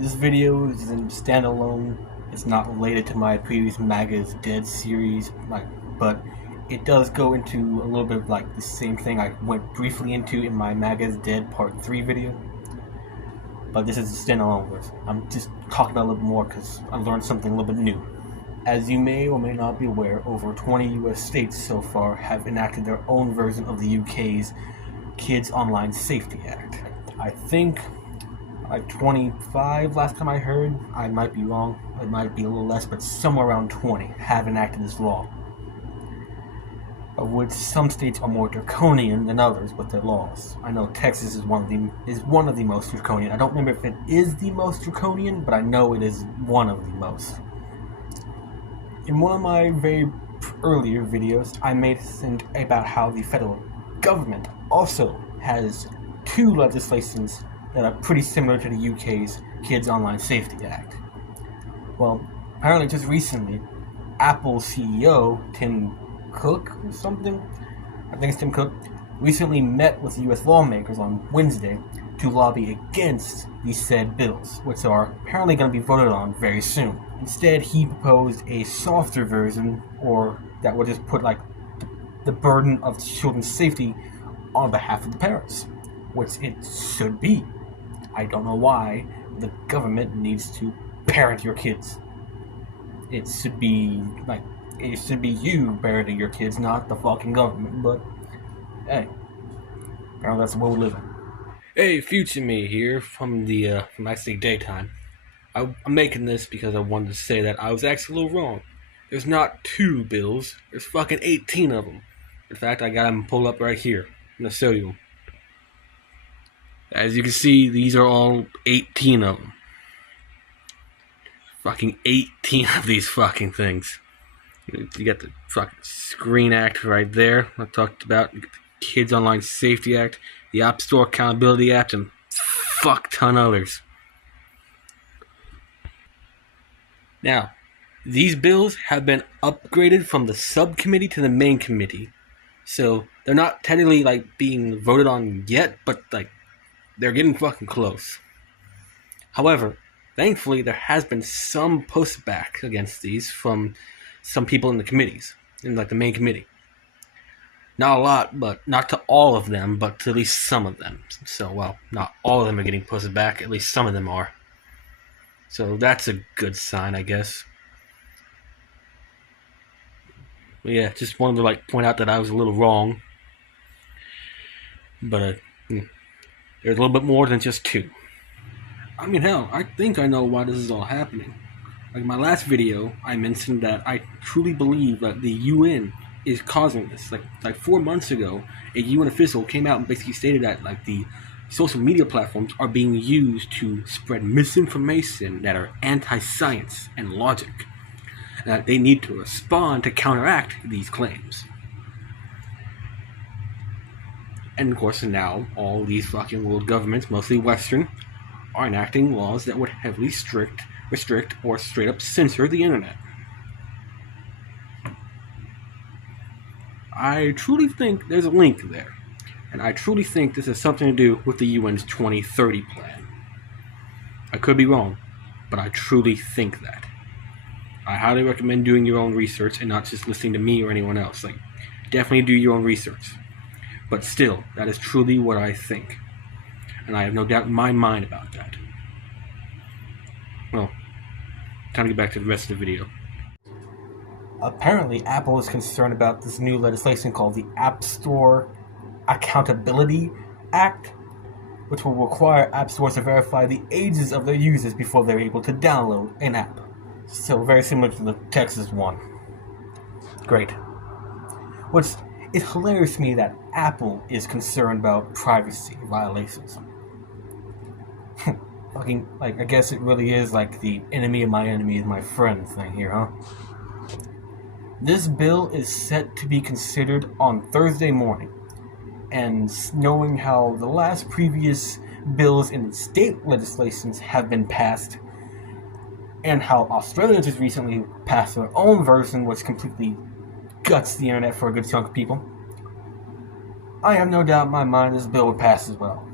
This video is in standalone. It's not related to my previous MAGA is Dead series, but it does go into a little bit of the same thing I went briefly into in my MAGA is Dead Part 3 video. But this is a standalone version. I'm just talking about a little bit more because I learned something a little bit new. As you may or may not be aware, over 20 US states so far have enacted their own version of the UK's Kids Online Safety Act. I think 25 last time I heard. I might be wrong. It might be a little less, but somewhere around 20 have enacted this law. Of which some states are more draconian than others with their laws. I know Texas is one of the most draconian. I don't remember if it is the most draconian, but I know it is one of the most. In one of my very earlier videos, I mentioned about how the federal government also has two legislations that are pretty similar to the UK's Kids Online Safety Act. Well, apparently just recently, Apple CEO Tim Cook or something, I think it's Tim Cook, recently met with US lawmakers on Wednesday to lobby against these said bills, which are apparently going to be voted on very soon. Instead, he proposed a softer version, or that would just put the burden of children's safety on behalf of the parents, which it should be. I don't know why the government needs to parent your kids. It should be you parenting your kids, not the fucking government. But hey, apparently that's the world we live in. Hey, future me here from actually daytime. I'm making this because I wanted to say that I was actually a little wrong. There's not 2 bills. There's fucking 18 of them. In fact, I got them pulled up right here. I'm gonna show you them. As you can see, these are all 18 of them. Fucking 18 of these fucking things. You got the fucking Screen Act right there, I talked about. You got the Kids Online Safety Act, the App Store Accountability Act, and fuck ton others. Now, these bills have been upgraded from the subcommittee to the main committee. So, they're not technically being voted on yet, but they're getting fucking close. However, thankfully there has been some pushback against these from some people in the committees, in the main committee. Not a lot, but not to all of them, but to at least some of them. So, well, not all of them are getting pushed back, at least some of them are. So that's a good sign, I guess. But yeah, just wanted to point out that I was a little wrong. But there's a little bit more than just 2. I mean, hell, I think I know why this is all happening. Like my last video, I mentioned that I truly believe that the UN is causing this. Like 4 months ago, a UN official came out and basically stated that the social media platforms are being used to spread misinformation that are anti-science and logic, and that they need to respond to counteract these claims. And of course, now all these fucking world governments, mostly Western, are enacting laws that would heavily restrict or straight up censor the internet. I truly think there's a link there, and I truly think this has something to do with the UN's 2030 plan. I could be wrong, but I truly think that. I highly recommend doing your own research and not just listening to me or anyone else. Definitely do your own research. But still, that is truly what I think. And I have no doubt in my mind about that. Well, time to get back to the rest of the video. Apparently, Apple is concerned about this new legislation called the App Store Accountability Act, which will require app stores to verify the ages of their users before they're able to download an app. So very similar to the Texas one. Great. Which is hilarious to me that Apple is concerned about privacy violations. Fucking, I guess it really is the enemy of my enemy is my friend thing here, huh? This bill is set to be considered on Thursday morning, and knowing how the last previous bills in state legislations have been passed, and how Australia just recently passed their own version which completely guts the internet for a good chunk of people, I have no doubt in my mind this bill would pass as well.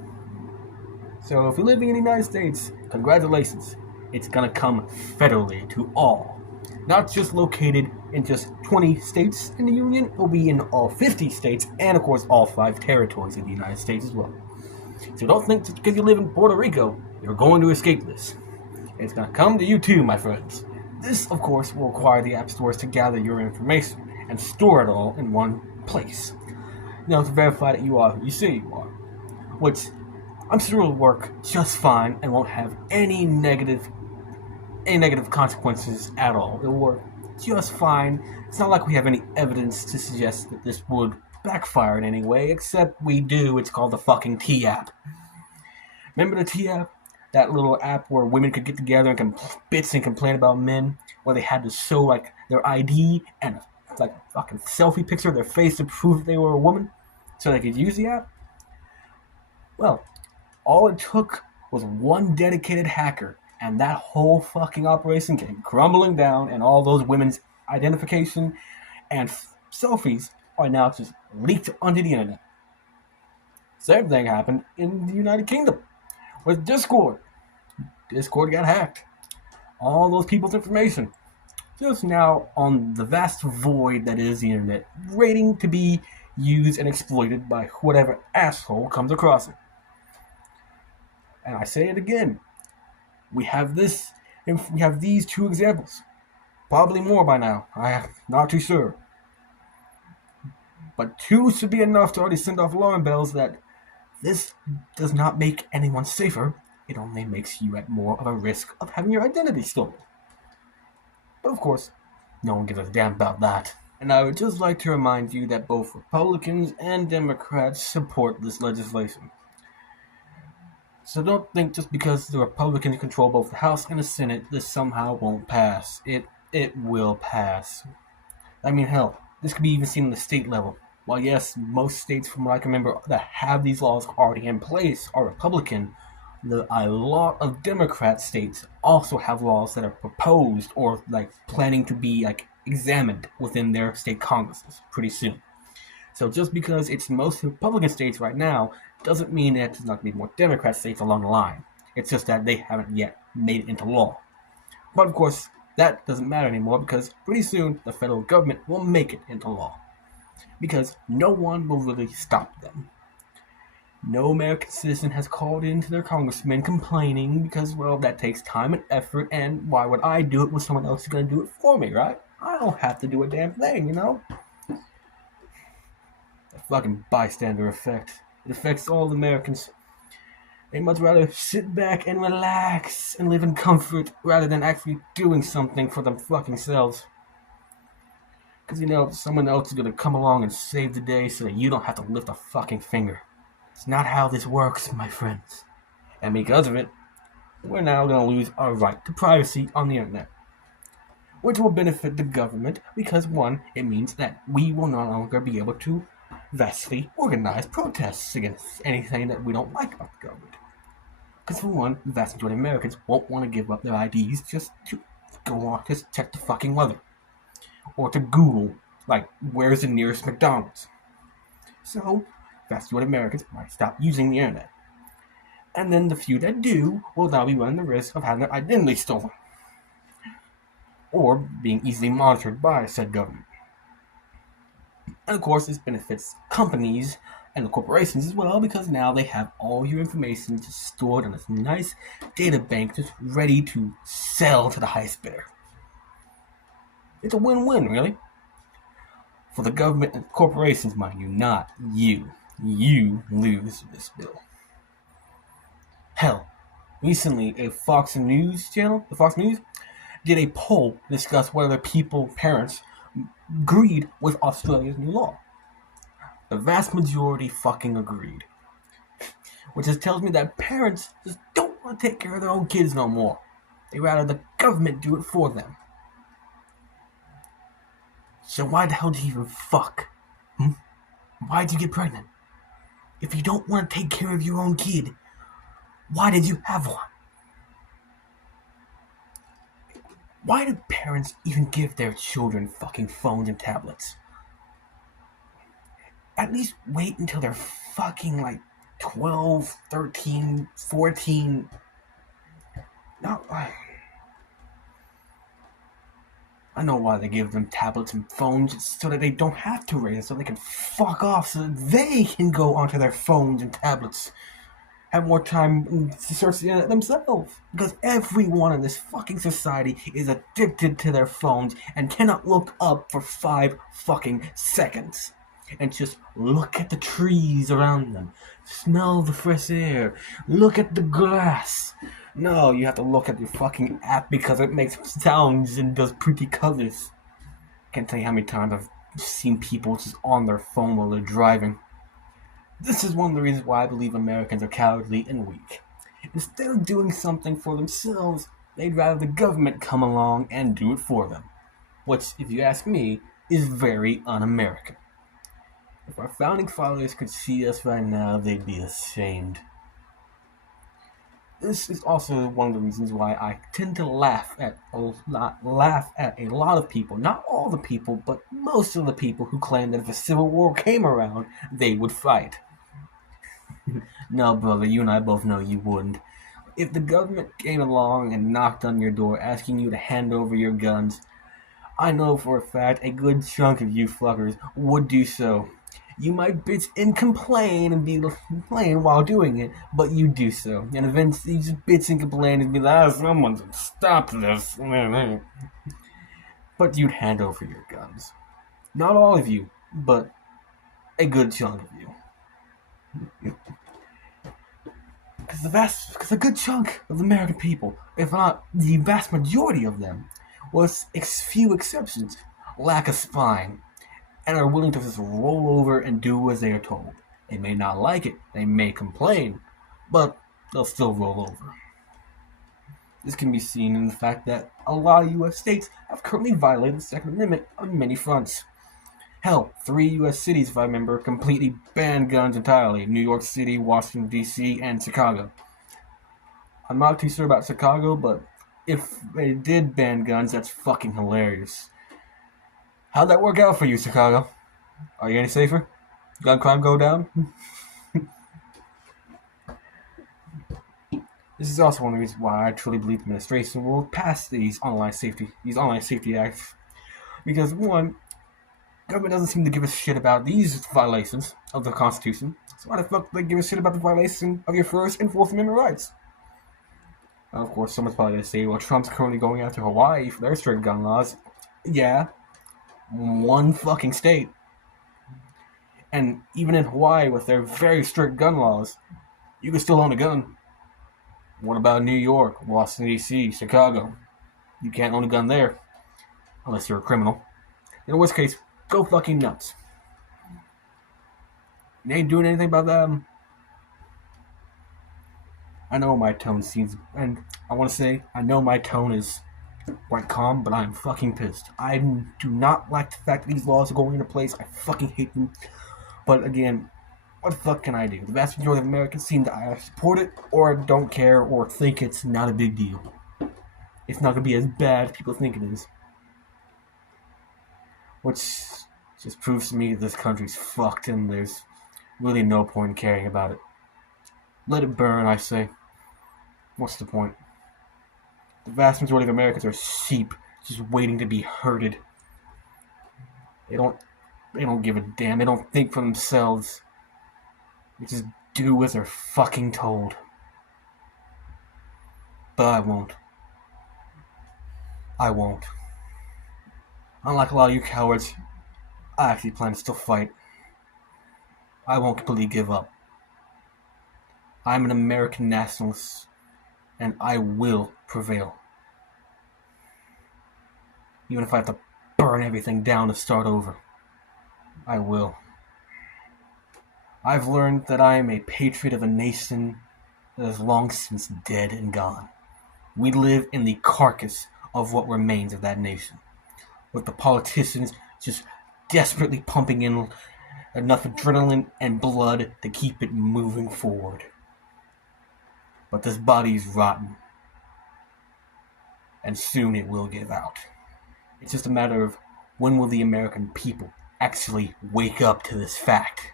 So if you're living in the United States, congratulations. It's gonna come federally to all. Not just located in just 20 states in the Union, it will be in all 50 states and, of course, all 5 territories of the United States as well. So don't think just because you live in Puerto Rico, you're going to escape this. It's gonna come to you too, my friends. This, of course, will require the app stores to gather your information and store it all in one place. To verify that you are who you say you are. Which I'm sure will work just fine and won't have any negative consequences at all. It'll work just fine. It's not like we have any evidence to suggest that this would backfire in any way, except we do. It's called the fucking T app. Remember the T app? That little app where women could get together and bitch and complain about men, where they had to show like their ID and like a fucking selfie picture of their face to prove they were a woman, so they could use the app? Well, all it took was one dedicated hacker, and that whole fucking operation came crumbling down, and all those women's identification and selfies are now just leaked onto the internet. Same thing happened in the United Kingdom with Discord. Discord got hacked. All those people's information just now on the vast void that is the internet, waiting to be used and exploited by whatever asshole comes across it. And I say it again, we have these 2 examples. Probably more by now. I'm not too sure. But 2 should be enough to already send off alarm bells that this does not make anyone safer. It only makes you at more of a risk of having your identity stolen. But of course, no one gives a damn about that. And I would just like to remind you that both Republicans and Democrats support this legislation. So don't think just because the Republicans control both the House and the Senate, this somehow won't pass. It will pass. I mean, hell, this could be even seen on the state level. While yes, most states from what I can remember that have these laws already in place are Republican, a lot of Democrat states also have laws that are proposed or like planning to be like examined within their state congresses pretty soon. So just because it's most Republican states right now doesn't mean that there's not going to be more Democrat states along the line. It's just that they haven't yet made it into law. But of course, that doesn't matter anymore because pretty soon the federal government will make it into law. Because no one will really stop them. No American citizen has called in to their congressman complaining because, well, that takes time and effort, and why would I do it when someone else is going to do it for me, right? I don't have to do a damn thing, The fucking bystander effect. It affects all Americans. They much rather sit back and relax and live in comfort rather than actually doing something for them fucking selves. Because, someone else is going to come along and save the day so that you don't have to lift a fucking finger. It's not how this works, my friends. And because of it, we're now going to lose our right to privacy on the internet. Which will benefit the government because, 1, it means that we will no longer be able to vastly organize protests against anything that we don't like about the government. Because for 1, the vast majority of Americans won't want to give up their IDs just to go on, just check the fucking weather. Or to Google, like, where's the nearest McDonald's? So, vast majority of Americans might stop using the internet. And then the few that do will now be running the risk of having their identity stolen. Or being easily monitored by said government. And of course, this benefits companies and the corporations as well because now they have all your information just stored in this nice data bank just ready to sell to the highest bidder. It's a win-win, really. For the government and corporations, mind you, not you. You lose this bill. Hell, recently a Fox News channel, the Fox News, did a poll to discuss whether parents, agreed with Australia's new law. The vast majority fucking agreed. Which just tells me that parents just don't want to take care of their own kids no more. They'd rather the government do it for them. So why the hell did you even fuck? Why did you get pregnant? If you don't want to take care of your own kid, why did you have one? Why do parents even give their children fucking phones and tablets? At least wait until they're fucking 12, 13, 14. No, I know why they give them tablets and phones. It's so that they don't have to raise it, so they can fuck off, so that they can go onto their phones and tablets, have more time to search the internet themselves. Because everyone in this fucking society is addicted to their phones and cannot look up for 5 fucking seconds and just look at the trees around them, smell the fresh air, look at the grass. No, you have to look at your fucking app because it makes sounds and does pretty colors. Can't tell you how many times I've seen people just on their phone while they're driving. This is one of the reasons why I believe Americans are cowardly and weak. Instead of doing something for themselves, they'd rather the government come along and do it for them. Which, if you ask me, is very un-American. If our founding fathers could see us right now, they'd be ashamed. This is also one of the reasons why I tend to laugh at a lot of people, not all the people, but most of the people who claim that if a civil war came around, they would fight. No, brother, you and I both know you wouldn't. If the government came along and knocked on your door asking you to hand over your guns, I know for a fact a good chunk of you fuckers would do so. You might bitch and complain and be complaining while doing it, but you do so. And eventually you just bitch and complain and be like, someone stop this. But you'd hand over your guns. Not all of you, but a good chunk of you. Because a good chunk of the American people, if not the vast majority of them, with few exceptions, lack a spine, and are willing to just roll over and do as they are told. They may not like it, they may complain, but they'll still roll over. This can be seen in the fact that a lot of U.S. states have currently violated the Second Amendment on many fronts. Hell, 3 U.S. cities, if I remember, completely banned guns entirely. New York City, Washington, D.C., and Chicago. I'm not too sure about Chicago, but if they did ban guns, that's fucking hilarious. How'd that work out for you, Chicago? Are you any safer? Gun crime go down? This is also one of the reasons why I truly believe the administration will pass these online safety acts. Because one, government doesn't seem to give a shit about these violations of the Constitution. So why the fuck do they give a shit about the violation of your First and Fourth Amendment rights? Now, of course, someone's probably going to say, well, Trump's currently going after Hawaii for their strict gun laws. Yeah, one fucking state. And even in Hawaii, with their very strict gun laws, you can still own a gun. What about New York, Washington, D.C., Chicago? You can't own a gun there, unless you're a criminal. In worst case, go fucking nuts. You ain't doing anything about that. I know my tone seems, and I want to say, I know my tone is quite calm, but I'm fucking pissed. I do not like the fact that these laws are going into place. I fucking hate them. But again, what the fuck can I do? The vast majority of Americans seem to either support it, or don't care, or think it's not a big deal. It's not going to be as bad as people think it is. Which just proves to me that this country's fucked and there's really no point in caring about it. Let it burn, I say. What's the point? The vast majority of Americans are sheep, just waiting to be herded. They don't give a damn. They don't think for themselves. They just do as they're fucking told. But I won't. I won't. Unlike a lot of you cowards, I actually plan to still fight. I won't completely give up. I'm an American nationalist, and I will prevail. Even if I have to burn everything down to start over, I will. I've learned that I am a patriot of a nation that is long since dead and gone. We live in the carcass of what remains of that nation, with the politicians just desperately pumping in enough adrenaline and blood to keep it moving forward. But this body is rotten, and soon it will give out. It's just a matter of when will the American people actually wake up to this fact.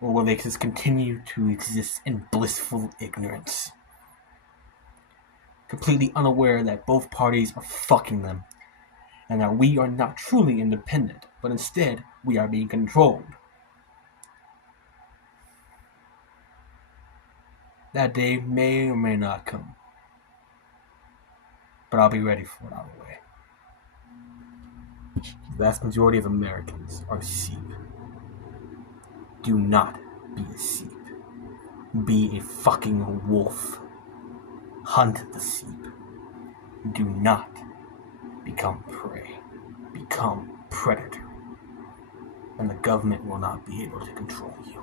or will they just continue to exist in blissful ignorance, completely unaware that both parties are fucking them, and that we are not truly independent, but instead we are being controlled? That day may or may not come, but I'll be ready for it either way. The vast majority of Americans are sheep. Do not be a sheep. Be a fucking wolf. Hunt the sheep. Do not become prey. Become predator. And the government will not be able to control you.